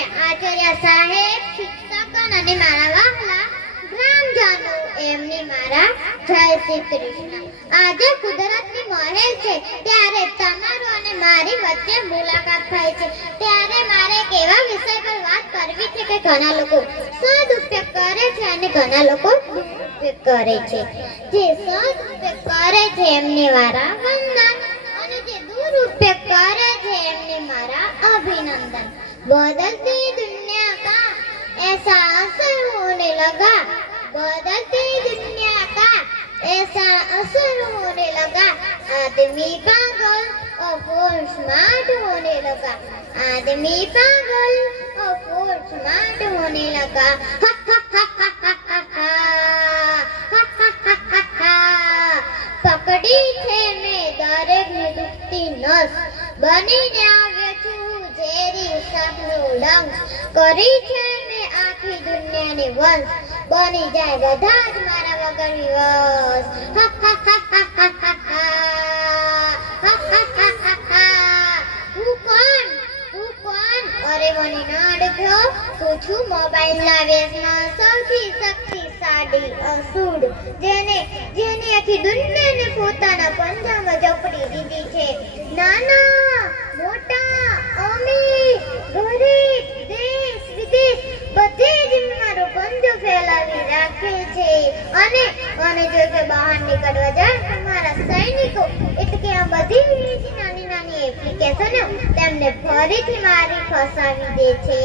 આચાર્ય સાહેબ, શિક્ષકગણ અને મારા વહાલા ગ્રામજનો એમની મારા જય શ્રી કૃષ્ણ. આજે કુદરતની મહેર છે ત્યારે તમારો અને મારી વચ્ચે મુલાકાત થાય છે. ત્યારે મારે એક એવા વિષય પર વાત કરવી છે કે ઘણા લોકો સદુપયોગ કરે છે અને ઘણા લોકો દુરુપયોગ કરે છે. જે સદુપયોગ કરે છે એમને મારા વંદન અને જે दुरुपयोग करे थे एमने मारा अभिनंदन. बदलती दुनिया का ऐसा असर होने लगा, बदलती दुनिया का ऐसा असर होने लगा, आदमी पागल और स्मार्ट होने लगा, आदमी पागल और स्मार्ट होने लगा. पकड़ी थे मैं दरेक में दुखती नस, बनीने આવ્યો છું ઝેરી સાપનો ડંખ. કરી છે મેં આખી દુનિયાને વંશ, બની જાય બધા જ મારા વગર વિવશ. હું કોણ અરે મને ન અડક્યો. હું છું મોબાઈલના વ્યસનમાં સૌથી શક્તિશાળી અસુર, જેને આખી દુનિયાને પોતાના પંજામાં ઝપટી દીધી છે. નાના મોટા અમીર ગરીબ દેશ વિદેશ બધે જ મારો પંજો ફેલાવી રાખે છે. અને જો કે બહાર નીકળવા જાય તો મારા સૈનિકો એટલે કે આ બધી જ નાની એપ્લિકેશનો તેમને ફરીથી મારી ફસાવી દે છે.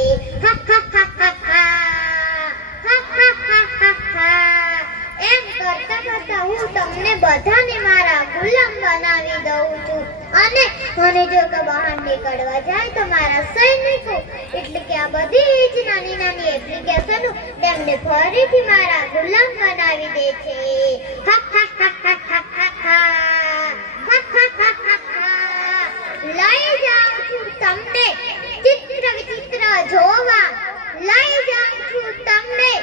એમ કરતા હું તમને બધાને મારા ગુલામ બનાવી દઉં છું. અને જો કે બહાર નીકળવા જાય તો મારા સૈનિકો એટલે કે આ બધી જ નાની એપ્લિકેશનો તેમને ફરીથી મારા ગુલામ બનાવી દે છે. લઈ જાઉં છું તમને ચિત્ર વિચિત્ર જોવા, લઈ જાઉં છું તમને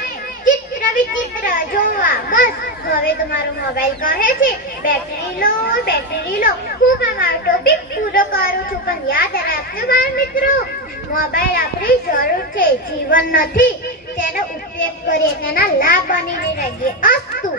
ચિત્ર વિચિત્ર જોવા. બસ હવે તમારો મોબાઈલ કહે છે બેટરી લો. હું મારો ટોપિક પૂરો કરું છું, પણ યાદ રાખજો બાળ મિત્રો, મોબાઈલ આપણી જરૂર છે, જીવન નથી. તેનો ઉપયોગ કરીએ, તેના લાભ બનીને રહીએ. અસ્તુ.